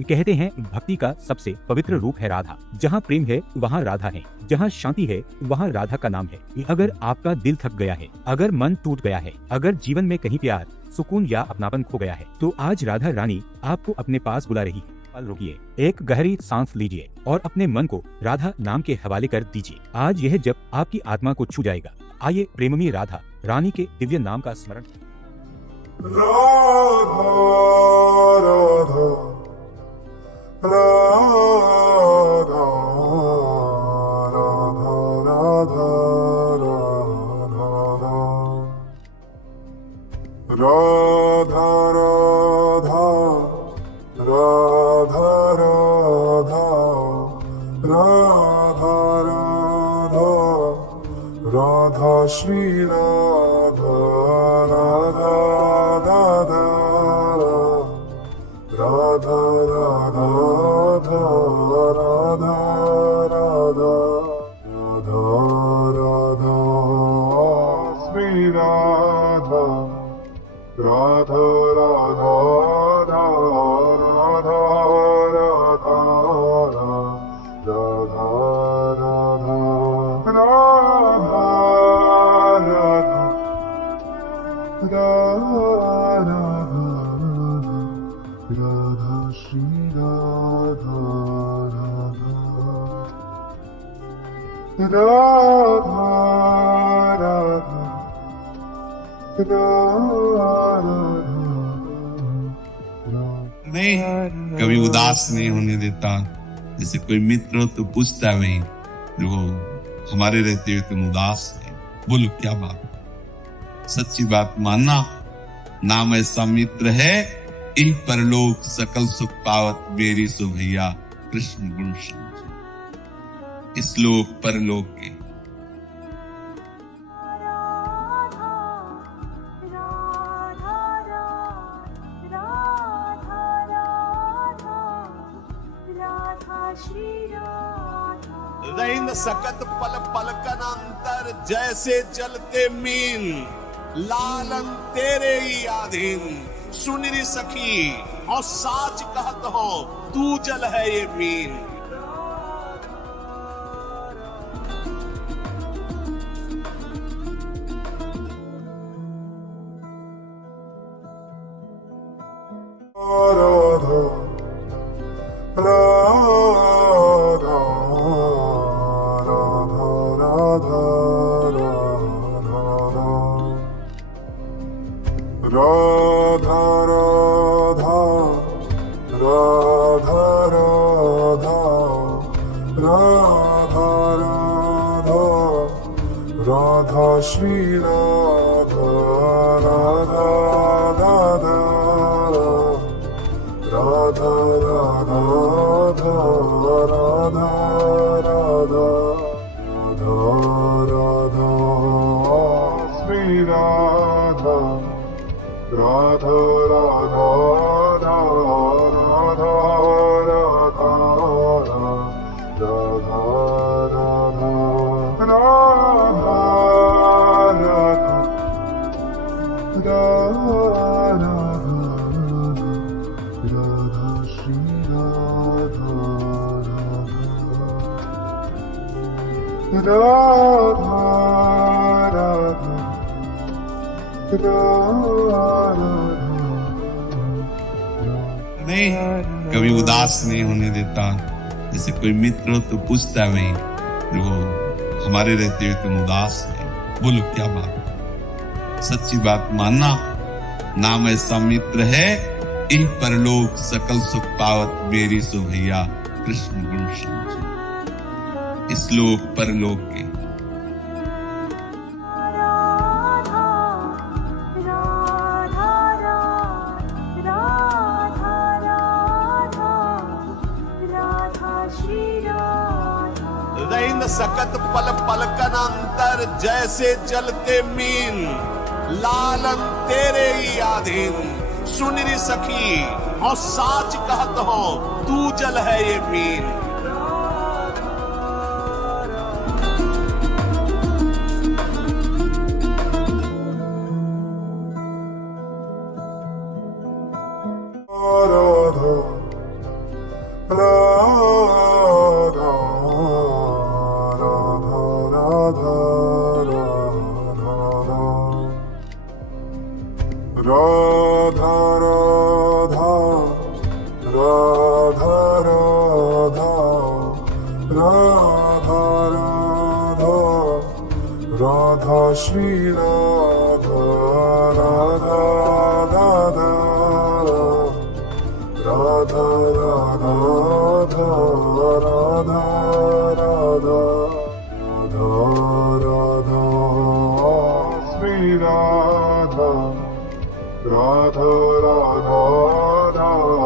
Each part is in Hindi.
कहते हैं भक्ति का सबसे पवित्र रूप है राधा। जहाँ प्रेम है वहाँ राधा है, जहाँ शांति है वहाँ राधा का नाम है। अगर आपका दिल थक गया है, अगर मन टूट गया है, अगर जीवन में कहीं प्यार, सुकून या अपनापन खो गया है, तो आज राधा रानी आपको अपने पास बुला रही है। पल रुकिए, एक गहरी सांस लीजिए और अपने मन को राधा नाम के हवाले कर दीजिए। आज यह जब आपकी आत्मा को छू जाएगा। आइए प्रेममयी राधा रानी के दिव्य नाम का स्मरण। राधा राधा राधा राधा राधा राधा राधा राधा राधा राधा श्री राधा राधा राधा राधा राधा राधा राधा राधा श्री राधा राधा राधा राधा राधा राधा राधा राधा श्री राधा राधा नहीं, कभी उदास नहीं होने देता। जैसे कोई मित्र हो तो पूछता है वही, देखो हमारे रहते हुए तुम उदास है, बोलो क्या बात। सच्ची बात मानना, नाम ऐसा मित्र है, इह परलोक सकल सुख पावत मेरी सो भैया कृष्ण गुण समझो। इस लोक परलोक के रहिंद सकत पल पलकन अंतर जैसे चलते मीन, लालन तेरे ही आधीन सुनिरी सखी और साच कहत हो तू जल है ये मीन। राधा राधा राधा राधा राधा राधा राधा श्री राधा राधा राधा राधा राधा राधा राधा राधा श्री राधा राधा राधा राधा राधा राधा राधा श्री राधा नहीं, कभी उदास नहीं होने देता। जैसे कोई मित्र हो तो पूछता है वही, देखो हमारे रहते हुए तुम उदास है, बोलो क्या बात। सच्ची बात मानना, नाम ऐसा मित्र है, इह परलोक सकल सुख पावत मेरी सो भैया कृष्ण गुण समझो। इस लोक परलोक के रहिंद सकत पल पलकन अंतर जैसे चलते मीन, लालन तेरे ही आधीन सुनिरी सखी और साच कहत हो तू जल है ये mean. Radha Radha Radha Radha Radha Shri Radha Radha Radha Radha Radha Radha Radha Radha Sri Radha Radha Radha Radha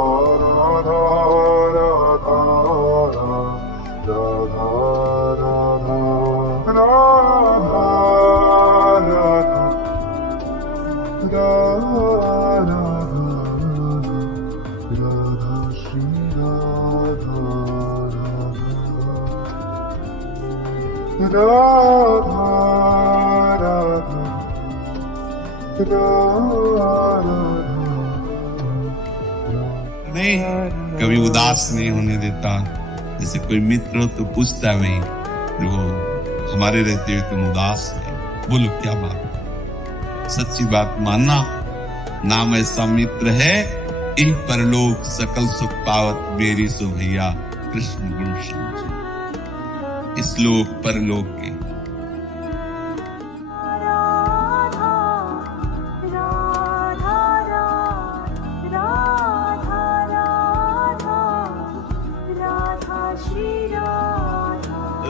नहीं, कभी उदास नहीं होने देता। जैसे कोई मित्र हो तो पूछता नहीं, देखो हमारे रहते हुए तुम उदास है, बोलो क्या बात। सच्ची बात मानना, नाम ऐसा मित्र है, इन परलोक सकल सुख पावत मेरी सो भैया कृष्ण गुण समझो। इस लोक परलोक के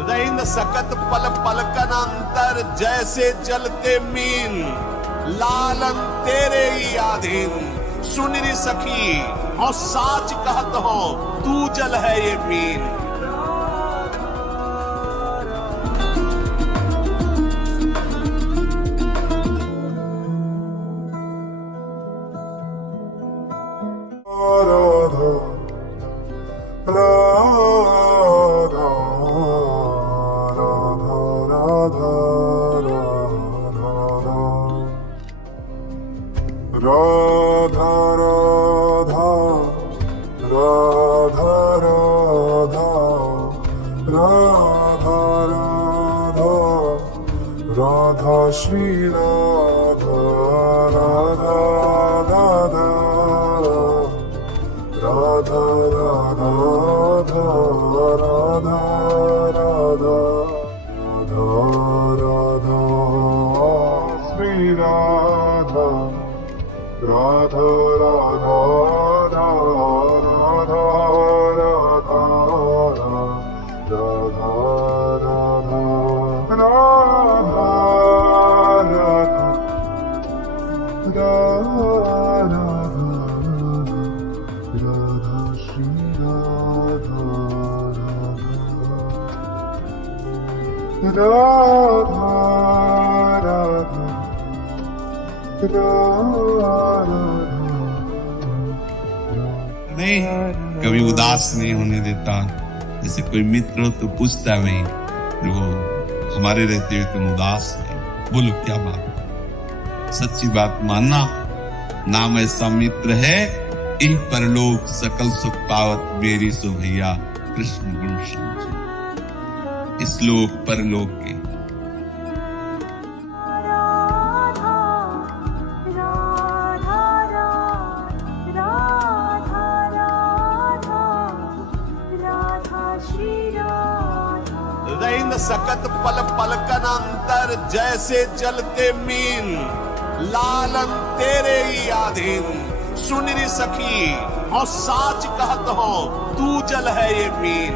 रहिंद सकत पल पलकन अंतर जैसे जलते मीन, लालन तेरे ही आधीन। सुनरी सखी और साच कहत हो, तू जल है ये mean. Radha Radha Radha Radha Radha Radha Radha Shri Radha Radha Radha Radha Radha Radha Radha Radha Sri Radha Radha Radha Radha Radha Radha Radha Radha Shri Radha Radha नहीं, कभी उदास नहीं होने देता। जैसे कोई मित्र हो तो पूछता नहीं, देखो हमारे रहते हुए तुम उदास है, बोलो क्या बात। सच्ची बात मानना, नाम ऐसा मित्र है, इन परलोक सकल सुख पावत मेरी सो भैया कृष्ण गुण समझो। इस लोक परलोक के रहिंद सकत पल पलकन अंतर जैसे जलते मीन, लालन तेरे ही आधीन। सुनरी सखी और साच कहत हो, तू जल है ये मीन।